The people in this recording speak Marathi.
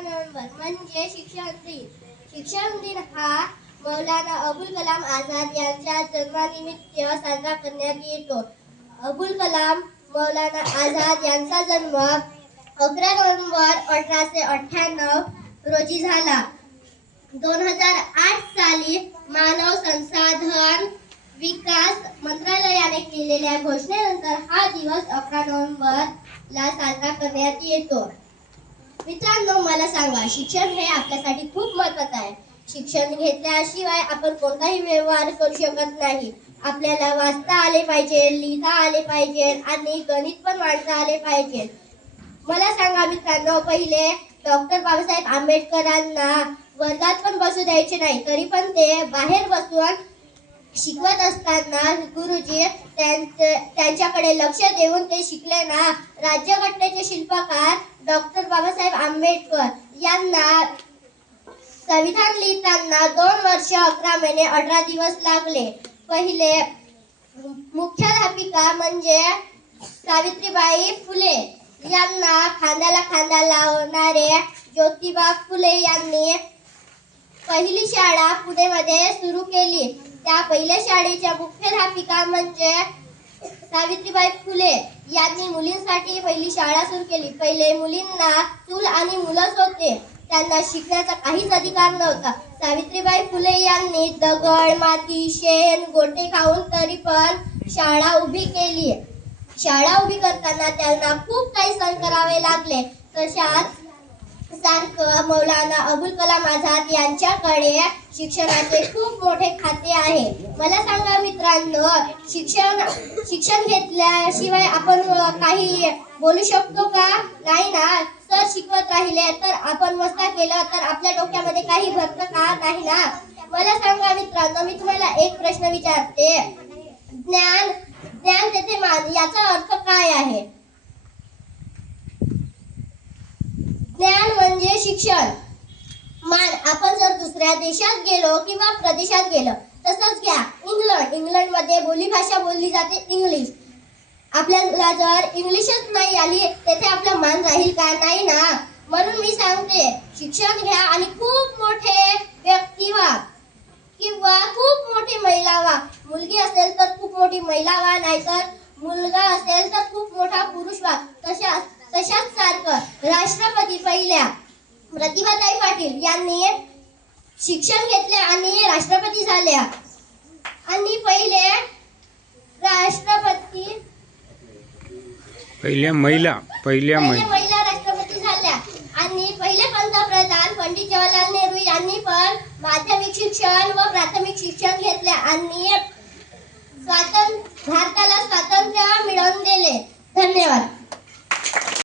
नोव्हेंबर म्हणजे शिक्षण दिन शिक्षण दिन हा मौलाना अबुल कलाम आझाद यांच्या जन्मानिमित्त साजरा करण्यात येतो. अबुल कलाम मौलाना आझाद यांचा जन्म अकरा नोव्हेंबर अठराशे अठ्ठ्याण्णव रोजी झाला. दोन हजार आठ साली मानव संसाधन विकास मंत्रालयाने केलेल्या घोषणेनंतर हा दिवस अकरा नोव्हेंबर ला साजरा करण्यात येतो. मित्रांनो मला सांगा शिक्षण हे आपल्यासाठी खूप महत्वाचं आहे. शिक्षण घेतल्याशिवाय आपण कोणताही व्यवहार करू शकत नाही. आपल्याला वाचता आले पाहिजे लिहिता आले पाहिजे आणि गणित पण मांडता आले पाहिजे. मला सांगा मित्रांनो पहिले डॉक्टर बाबासाहेब आंबेडकरांना वर्गात पण बसू द्यायचे नाही तरी पण ते बाहेर बसून शिकवत असताना गुरुजी त्यांचे त्यांच्याकडे लक्ष देऊन ते शिकले ना. राज्यघटनेचे शिल्पकार डॉक्टर बाबासाहेब आंबेडकर यांना संविधान लिहिताना दोन वर्ष अकरा महिने अठरा दिवस लागले. पहिले मुख्याध्यापिका म्हणजे सावित्रीबाई फुले यांना खांद्याला खांदा लावणारे ज्योतिबा फुले यांनी पहिली शाळा पुणेमध्ये सुरू केली. त्या पहिल्या शाळेच्या मुख्याध्यापिका म्हणजे सावित्रीबाई फुले यांनी मुलींसाठी पहिली शाळा सुरू केली. पहिले मुलींना चूल आणि मुलंच होते त्यांना शिकण्याचा काहीच अधिकार नव्हता. सावित्रीबाई फुले यांनी दगड माती शेण गोटे खाऊन तरी पण शाळा उभी केली. शाळा उभी करताना त्यांना खूप काही सहन करावे लागले. तशाच सारखं मौलाना अबुल कलाम आझाद यांच्याकडे शिक्षणाचे खूप मोठे खाते आहे. मला सांगा मित्रांनो शिक्षण शिक्षण घेतल्याशिवाय आपण काही बोलू शकतो का? नाही ना? सर शिकवत राहिले तर आपण मस्त केलं तर आपल्या डोक्यामध्ये काही भरतं का? नाही ना? मला सांगा मित्रांनो मी तुम्हाला एक प्रश्न विचारते. ज्ञान ज्ञान तेथे मान याचा अर्थ काय आहे ज्ञान म्हणजे शिक्षण. मान आपण जर दुसऱ्या देशात गेलो किंवा प्रदेशात गेलो तसंच घ्या. इंग्लंड इंग्लंडमध्ये बोलीभाषा बोलली जाते इंग्लिश. आपल्याला जर इंग्लिशच नाही आली तेथे आपलं मान राहील का? नाही ना. म्हणून मी सांगते शिक्षण घ्या आणि खूप मोठे व्यक्ती व्हा. किंवा खूप मोठी महिला व्हा. मुलगी असेल तर खूप मोठी महिला व्हा नाहीतर मुलगा असेल तर खूप मोठा पुरुष व्हा. तशा तशाच सारखं. राष्ट्रपती पहिल्या. प्रतिभाताई पाटील यांनी शिक्षण घेतले आणि राष्ट्रपती झाल्या आणि पहिले राष्ट्रपती पहिल्या महिला पहिल्या पहिले महिला. महिला राष्ट्रपती झाल्या. आणि पहिले पंतप्रधान पंडित जवाहरलाल नेहरू यांनी पण माध्यमिक शिक्षण व प्राथमिक शिक्षण घेतले आणि स्वातंत्र्य भारताला स्वातंत्र्य